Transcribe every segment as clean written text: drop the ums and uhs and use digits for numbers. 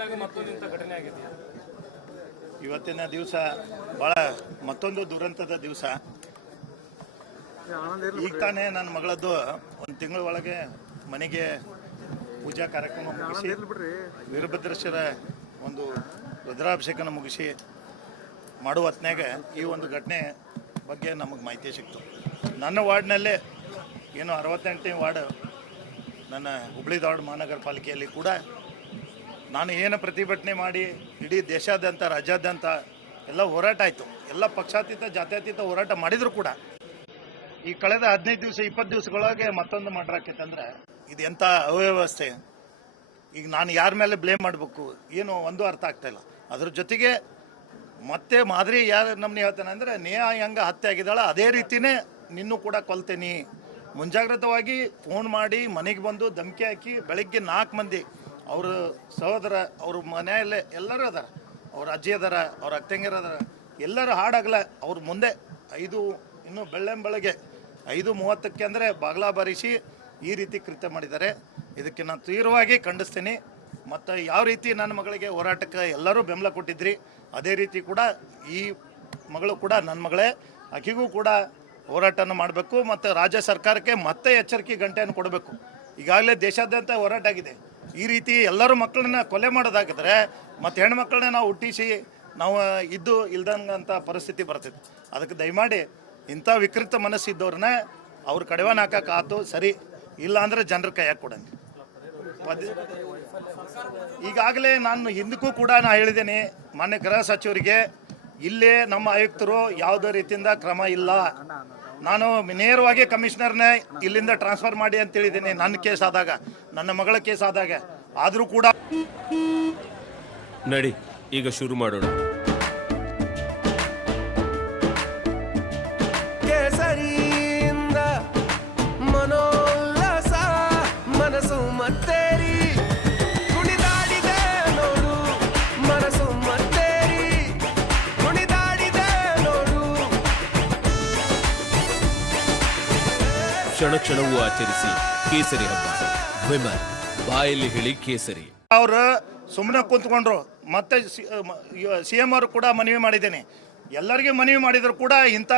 ವಾರ್ಡ್ನಾಗ ಮತ್ತೊಂದು ಇಂಥ ಘಟನೆ ಆಗಿದೆ. ಇವತ್ತಿನ ದಿವಸ ಭಾಳ ಮತ್ತೊಂದು ದುರಂತದ ದಿವಸ. ಈಗ ತಾನೇ ನನ್ನ ಮಗಳದ್ದು ಒಂದು ತಿಂಗಳ ಒಳಗೆ ಮನೆಗೆ ಪೂಜಾ ಕಾರ್ಯಕ್ರಮ ಮುಗಿಸಿ ವೀರಭದ್ರೇಶ್ವರ ಒಂದು ರುದ್ರಾಭಿಷೇಕನ ಮುಗಿಸಿ ಮಾಡುವ ಹೊತ್ನ್ಯಾಗ ಈ ಒಂದು ಘಟನೆ ಬಗ್ಗೆ ನಮಗೆ ಮಾಹಿತಿ ಸಿಕ್ತು. ನನ್ನ ವಾರ್ಡ್ನಲ್ಲೇ ಏನು 68ನೇ ವಾರ್ಡ್ ನನ್ನ ಹುಬ್ಳಿ ಧಾರವಾಡ ಮಹಾನಗರ ಪಾಲಿಕೆಯಲ್ಲಿ ಕೂಡ ನಾನು ಏನು ಪ್ರತಿಭಟನೆ ಮಾಡಿ ಇಡೀ ದೇಶಾದ್ಯಂತ ರಾಜ್ಯಾದ್ಯಂತ ಎಲ್ಲ ಹೋರಾಟ ಆಯಿತು. ಎಲ್ಲ ಪಕ್ಷಾತೀತ ಜಾತ್ಯತೀತ ಹೋರಾಟ ಮಾಡಿದ್ರು ಕೂಡ ಈ ಕಳೆದ 15 ದಿವಸ 20 ದಿವಸಗಳೊಳಗೆ ಮತ್ತೊಂದು ಮಾಡ್ರಾಕೈತಂದ್ರೆ ಇದು ಎಂಥ ಅವ್ಯವಸ್ಥೆ. ಈಗ ನಾನು ಯಾರ ಮೇಲೆ ಬ್ಲೇಮ್ ಮಾಡಬೇಕು ಏನು ಒಂದು ಅರ್ಥ ಆಗ್ತಾ ಇಲ್ಲ. ಅದ್ರ ಜೊತೆಗೆ ಮತ್ತೆ ಮಾದರಿ ಯಾರು ನಮ್ಮನ್ನ ಹೇಳ್ತಾನೆ ಅಂದರೆ ನೇಹಾ ಹೆಂಗೆ ಹತ್ಯೆ ಆಗಿದ್ದಾಳ ಅದೇ ರೀತಿಯೇ ನಿನ್ನೂ ಕೂಡ ಕೊಲ್ತೇನೆ, ಮುಂಜಾಗ್ರತವಾಗಿ ಫೋನ್ ಮಾಡಿ ಮನೆಗೆ ಬಂದು ಧಮಕಿ ಹಾಕಿ ಬೆಳಗ್ಗೆ 4 ಮಂದಿ ಅವ್ರ ಸಹೋದರ ಅವ್ರ ಮನೆಯಲ್ಲೇ ಎಲ್ಲರೂ ಅದಾರ, ಅವ್ರ ಅಜ್ಜಿ ಅದಾರ, ಅವ್ರ ಅಕ್ಕಂಗಿರ ಅದಾರ, ಎಲ್ಲರೂ ಹಾಡಾಗಲ್ಲ ಅವ್ರ ಮುಂದೆ ಇನ್ನು ಬೆಳ್ಳಂಬೆಳಗ್ಗೆ 5:30ಕ್ಕೆ ಅಂದರೆ ಬಾಗ್ಲ ಬಾರಿಸಿ ಈ ರೀತಿ ಕೃತ್ಯ ಮಾಡಿದ್ದಾರೆ. ಇದಕ್ಕೆ ನಾನು ತೀವ್ರವಾಗಿ ಖಂಡಿಸ್ತೀನಿ. ಮತ್ತು ಯಾವ ರೀತಿ ನನ್ನ ಮಗಳಿಗೆ ಹೋರಾಟಕ್ಕೆ ಎಲ್ಲರೂ ಬೆಂಬಲ ಕೊಟ್ಟಿದ್ರಿ ಅದೇ ರೀತಿ ಕೂಡ ಈ ಮಗಳು ಕೂಡ ನನ್ನ ಮಗಳೇ, ಆಕೆಗೂ ಕೂಡ ಹೋರಾಟನ ಮಾಡಬೇಕು ಮತ್ತು ರಾಜ್ಯ ಸರ್ಕಾರಕ್ಕೆ ಮತ್ತೆ ಎಚ್ಚರಿಕೆ ಗಂಟೆಯನ್ನು ಕೊಡಬೇಕು. ಈಗಾಗಲೇ ದೇಶಾದ್ಯಂತ ಹೋರಾಟ ಆಗಿದೆ. ಈ ರೀತಿ ಎಲ್ಲರೂ ಮಕ್ಕಳನ್ನ ಕೊಲೆ ಮಾಡೋದಾಗಿದ್ರೆ ಮತ್ತು ಹೆಣ್ಮಕ್ಳನ್ನ ನಾವು ಹುಟ್ಟಿಸಿ ನಾವು ಇದ್ದು ಇಲ್ದಂಗಂಥ ಪರಿಸ್ಥಿತಿ ಬರ್ತಿತ್ತು. ಅದಕ್ಕೆ ದಯಮಾಡಿ ಇಂಥ ವಿಕೃತ ಮನಸ್ಸಿದ್ದವ್ರನ್ನ ಅವ್ರ ಕಡಿವಾಣ ಹಾಕಕ್ಕೆ ಆತು ಸರಿ, ಇಲ್ಲ ಅಂದರೆ ಜನರ ಕೈಯಾಗ ಕೊಡಂಗೆ. ಈಗಾಗಲೇ ನಾನು ಹಿಂದಕ್ಕೂ ಕೂಡ ನಾನು ಹೇಳಿದ್ದೇನೆ ಮಾನ್ಯ ಗೃಹ ಸಚಿವರಿಗೆ, ಇಲ್ಲೇ ನಮ್ಮ ಆಯುಕ್ತರು ಯಾವುದೇ ರೀತಿಯಿಂದ ಕ್ರಮ ಇಲ್ಲ. ನಾನು ನೇರವಾಗಿ ಕಮಿಷನರ್ನೇ ಇಲ್ಲಿಂದ ಟ್ರಾನ್ಸ್ಫರ್ ಮಾಡಿ ಅಂತ ಹೇಳಿದ್ದೀನಿ ನನ್ನ ಕೇಸ್ ಆದಾಗ, ನನ್ನ ಮಗಳ ಕೇಸ್ ಆದಾಗ. ಆದರೂ ಕೂಡ ನಡಿ ಈಗ ಶುರು ಮಾಡೋಣ. ಕೇಸರಿಯಿಂದ ಮನೋಲ್ಲಾಸ ಮನಸ್ಸು ಮತ್ತೇರಿ ಕುಣಿದಾಡಿದೆ ನೋಡು, ಮನಸ್ಸು ಮತ್ತೇರಿ ಕುಣಿದಾಡಿದೆ ನೋಡು. ಕ್ಷಣ ಕ್ಷಣವೂ ಆಚರಿಸಿ ಕೇಸರಿ ಹಬ್ಬ. ವಿಮಲ್ ಬಾಯಲ್ಲಿ ಹೇಳಿ ಕೇಸರಿ. ಅವರು ಸುಮ್ಮನೆ ಕುಂತ್ಕೊಂಡ್ರು. ಮತ್ತೆ CM ಅವರು ಕೂಡ ಮನವಿ ಮಾಡಿದ್ದೇನೆ, ಎಲ್ಲರಿಗೂ ಮನವಿ ಮಾಡಿದ್ರು ಕೂಡ ಇಂಥ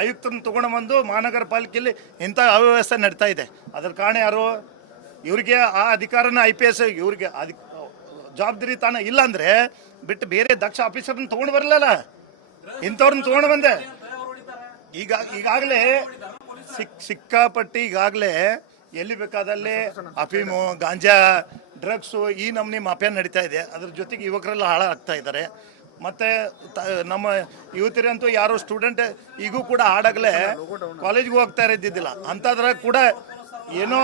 ಆಯುಕ್ತರನ್ನು ತೊಗೊಂಡು ಬಂದು ಮಹಾನಗರ ಪಾಲಿಕೆಯಲ್ಲಿ ಇಂಥ ಅವ್ಯವಸ್ಥೆ ನಡೀತಾ ಇದೆ. ಅದ್ರ ಕಾರಣ ಯಾರು? ಇವ್ರಿಗೆ ಆ ಅಧಿಕಾರನ IPS ಇವ್ರಿಗೆ ಜವಾಬ್ದಾರಿ ತಾನೇ ಇಲ್ಲ ಅಂದರೆ ಬಿಟ್ಟು ಬೇರೆ ದಕ್ಷ ಆಫೀಸರ್ನ ತೊಗೊಂಡು ಬರಲಿಲ್ಲ, ಇಂಥವ್ರನ್ನ ತೊಗೊಂಡು ಬಂದೆ. ಈಗಾಗಲೇ ಸಿಕ್ಕಾಪಟ್ಟಿ ಈಗಾಗಲೇ ಎಲ್ಲಿ ಬೇಕಾದಲ್ಲಿ ಅಫೀಮು, ಗಾಂಜಾ, ಡ್ರಗ್ಸು ಈ ನಮೂನಿ ಮಾಫಿಯಾ ನಡೀತಾ ಇದೆ. ಅದ್ರ ಜೊತೆಗೆ ಯುವಕರೆಲ್ಲ ಹಾಳಾಗ್ತಾ ಇದ್ದಾರೆ. ಮತ್ತು ನಮ್ಮ ಯುವತಿಯರಂತೂ ಯಾರು ಸ್ಟೂಡೆಂಟ್ ಈಗೂ ಕೂಡ ಹಾಡಾಗಲೇ ಕಾಲೇಜ್ಗೆ ಹೋಗ್ತಾ ಇದ್ದಿದ್ದಿಲ್ಲ. ಅಂಥದ್ರಾಗ ಕೂಡ ಏನೋ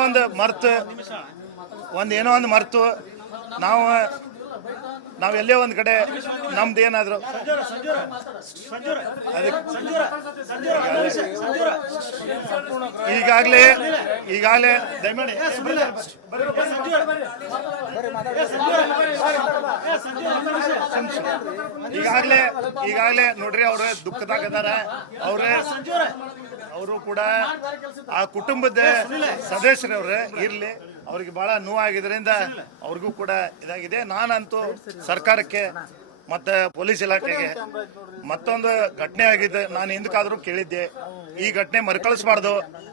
ಒಂದು ಮರ್ತು ನಾವೆಲ್ಲೇ ಒಂದು ಕಡೆ ನಮ್ದು ಏನಾದ್ರು ಈಗಾಗಲೇ ದಯಮಾಡಿ ಈಗಾಗಲೇ ನೋಡ್ರಿ ಅವ್ರ ದುಃಖದಾಗದಾರ. ಅವರು ಕೂಡ ಆ ಕುಟುಂಬದ ಸದಸ್ಯರವ್ರೆ ಇರ್ಲಿ, ಅವ್ರಿಗೆ ಬಹಳ ನೋವಾಗಿದ್ದರಿಂದ ಅವ್ರಿಗೂ ಕೂಡ ಇದಾಗಿದೆ. ನಾನಂತೂ ಸರ್ಕಾರಕ್ಕೆ ಮತ್ತು ಪೊಲೀಸ್ ಇಲಾಖೆಗೆ ಮತ್ತೊಂದು ಘಟನೆ ಆಗಿದೆ, ನಾನು ಹಿಂದಕ್ಕಾದರೂ ಕೇಳಿದ್ದೆ, ಈ ಘಟನೆ ಮರುಕಳಿಸಬಾರ್ದು.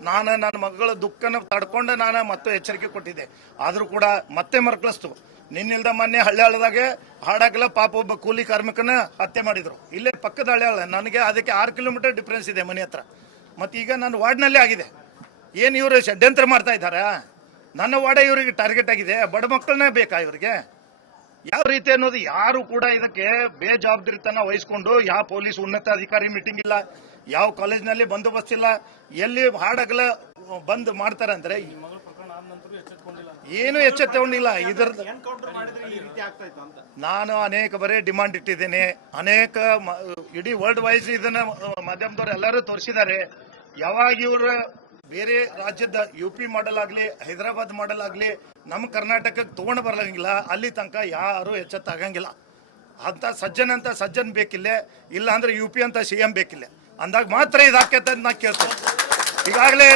ನಾನು ನನ್ನ ಮಗಳ ದುಃಖನ ತಡ್ಕೊಂಡು ನಾನು ಮತ್ತೆ ಎಚ್ಚರಿಕೆ ಕೊಟ್ಟಿದ್ದೆ, ಆದರೂ ಕೂಡ ಮತ್ತೆ ಮರುಕಳಿಸ್ತು. ನಿನ್ನಿಲ್ದ ಮೊನ್ನೆ ಹಳ್ಳಿಯಾಳದಾಗೆ ಹಾಡಾಕಲ್ಲ ಪಾಪ ಒಬ್ಬ ಕೂಲಿ ಕಾರ್ಮಿಕನ ಹತ್ಯೆ ಮಾಡಿದ್ರು. ಇಲ್ಲೇ ಪಕ್ಕದ ಹಳ್ಳಿಯಾಳ, ನನಗೆ ಅದಕ್ಕೆ 6 ಕಿಲೋಮೀಟರ್ ಡಿಫ್ರೆನ್ಸ್ ಇದೆ ಮನೆ ಹತ್ರ. ಮತ್ತು ಈಗ ನನ್ನ ವಾರ್ಡ್ನಲ್ಲೇ ಆಗಿದೆ. ಏನು ಇವರು ಷಡ್ಯಂತ್ರ ಮಾಡ್ತಾ ಇದ್ದಾರೆ? ನನ್ನ ವಾರ್ಡೇ ಇವರಿಗೆ ಟಾರ್ಗೆಟ್ ಆಗಿದೆ. ಬಡ ಮಕ್ಕಳನ್ನೇ ಬೇಕಾ ಇವರಿಗೆ? ಯಾವ ರೀತಿ ಅನ್ನೋದು ಯಾರು ಕೂಡ ಇದಕ್ಕೆ ಬೇಜವಾಬ್ದಾರಿತನ ವಹಿಸ್ಕೊಂಡು, ಯಾವ ಪೊಲೀಸ್ ಉನ್ನತ ಅಧಿಕಾರಿ ಮೀಟಿಂಗ್ ಇಲ್ಲ, ಯಾವ ಕಾಲೇಜ್ನಲ್ಲಿ ಬಂದೋಬಸ್ತ್ ಇಲ್ಲ, ಎಲ್ಲಿ ಹಾಡಾಗಲ್ಲ ಬಂದ್ ಮಾಡ್ತಾರೆ ಅಂದ್ರೆ ಏನು ಎಚ್ಚೆತ್ತುಕೊಂಡಿಲ್ಲ. ಇದರದ್ದು ನಾನು ಅನೇಕ ಬರೀ ಡಿಮಾಂಡ್ ಇಟ್ಟಿದ್ದೇನೆ, ಅನೇಕ ಇಡೀ ವರ್ಲ್ಡ್ ವೈಸ್ ಇದನ್ನ ಮಾಧ್ಯಮದವ್ರು ಎಲ್ಲರೂ ತೋರಿಸಿದ್ದಾರೆ. ಯಾವಾಗ ಇವರು ಬೇರೆ ರಾಜ್ಯದ UP ಮಾಡೆಲ್ ಆಗಲಿ, ಹೈದರಾಬಾದ್ ಮಾಡೆಲ್ ಆಗಲಿ ನಮ್ಮ ಕರ್ನಾಟಕಕ್ಕೆ ತೊಗೊಂಡು ಬರಲಂಗಿಲ್ಲ, ಅಲ್ಲಿ ತನಕ ಯಾರು ಎಚ್ಚೆತ್ತಾಗಂಗಿಲ್ಲ. ಅಂತ ಸಜ್ಜನ್ ಬೇಕಿಲ್ಲ, ಇಲ್ಲ ಅಂದ್ರೆ UP ಅಂತ CM ಬೇಕಿಲ್ಲ ಅಂದಾಗ ಮಾತ್ರ ಇದಾಕೈತೆ ಅಂತ ನಾ ಕೇಳ್ತೇನೆ. ಈಗಾಗಲೇ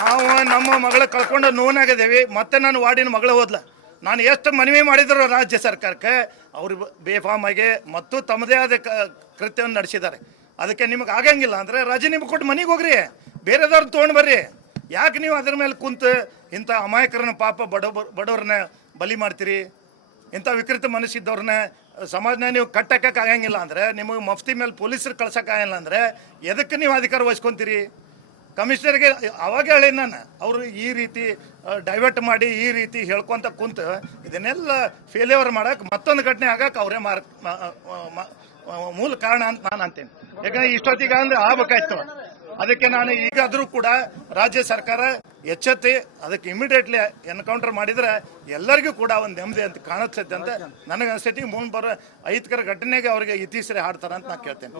ನಾವು ನಮ್ಮ ಮಗಳ ಕಳ್ಕೊಂಡು ನೋನಾಗಿದ್ದೇವೆ. ಮತ್ತೆ ನಾನು ವಾರ್ಡಿನ ಮಗಳ ಹೋದ್ಲ, ನಾನು ಎಷ್ಟು ಮನವಿ ಮಾಡಿದ್ರು ರಾಜ್ಯ ಸರ್ಕಾರಕ್ಕೆ, ಅವರು ಬೇಫಾಮಾಗಿ ಮತ್ತು ತಮ್ಮದೇ ಆದ ಕೃತ್ಯವನ್ನು ನಡೆಸಿದ್ದಾರೆ. ಅದಕ್ಕೆ ನಿಮಗೆ ಆಗಂಗಿಲ್ಲ ಅಂದರೆ ರಜೆ ನಿಮ್ಗೆ ಕೊಟ್ಟು ಮನೆಗೆ ಹೋಗ್ರಿ, ಬೇರೆದವ್ರು ತೊಗೊಂಡು ಬರ್ರಿ. ಯಾಕೆ ನೀವು ಅದ್ರ ಮೇಲೆ ಕುಂತು ಇಂಥ ಅಮಾಯಕರನ್ನ ಪಾಪ ಬಡವ್ರನ್ನ ಬಲಿ ಮಾಡ್ತೀರಿ? ಇಂಥ ವಿಕೃತ ಮನಸ್ಸಿದ್ದವ್ರನ್ನ ಸಮಾಜನ ನೀವು ಕಟ್ಟಕ್ಕೆ ಆಗಂಗಿಲ್ಲ ಅಂದರೆ, ನಿಮಗೆ ಮಫ್ತಿ ಮೇಲೆ ಪೊಲೀಸರು ಕಳ್ಸೋಕ್ಕಾಗಲ್ಲ ಅಂದರೆ ಎದಕ್ಕೆ ನೀವು ಅಧಿಕಾರ ವಹಿಸ್ಕೊತೀರಿ? ಕಮಿಷನರ್ಗೆ ಅವಾಗ ಹೇಳಿ ನಾನು, ಅವರು ಈ ರೀತಿ ಡೈವರ್ಟ್ ಮಾಡಿ ಈ ರೀತಿ ಹೇಳ್ಕೊಂತ ಕುಂತು ಇದನ್ನೆಲ್ಲ ಫೇಲ್ಯೂರ್ ಮಾಡಕ್ಕೆ ಮತ್ತೊಂದು ಘಟನೆ ಆಗಕ್ಕೆ ಅವರೇ ಮೂಲ ಕಾರಣ ಅಂತ ನಾನು ಅಂತೇನೆ. ಯಾಕಂದ್ರೆ ಇಷ್ಟೊತ್ತಿಗೆ ಅಂದ್ರೆ ಆಗ್ಬೇಕಾಯ್ತು. ಅದಕ್ಕೆ ನಾನು ಈಗಾದರೂ ಕೂಡ ರಾಜ್ಯ ಸರ್ಕಾರ ಎಚ್ಚೆತ್ತಿ ಅದಕ್ಕೆ ಇಮಿಡಿಯೇಟ್ಲಿ ಎನ್ಕೌಂಟರ್ ಮಾಡಿದ್ರೆ ಎಲ್ಲರಿಗೂ ಕೂಡ ಒಂದು ನೆಮ್ಮದಿ ಅಂತ ಕಾಣಿಸ್ತೈತೆ ಅಂತ ನನಗೆ ಅನ್ಸೈತಿ. ಮುಂದೆ ಬರೋ ಅಹಿತಕರ ಘಟನೆಗೆ ಅವರಿಗೆ ಇತ್ತೀಸರಿ ಹಾಡ್ತಾರ ಅಂತ ನಾನು ಕೇಳ್ತೇನೆ.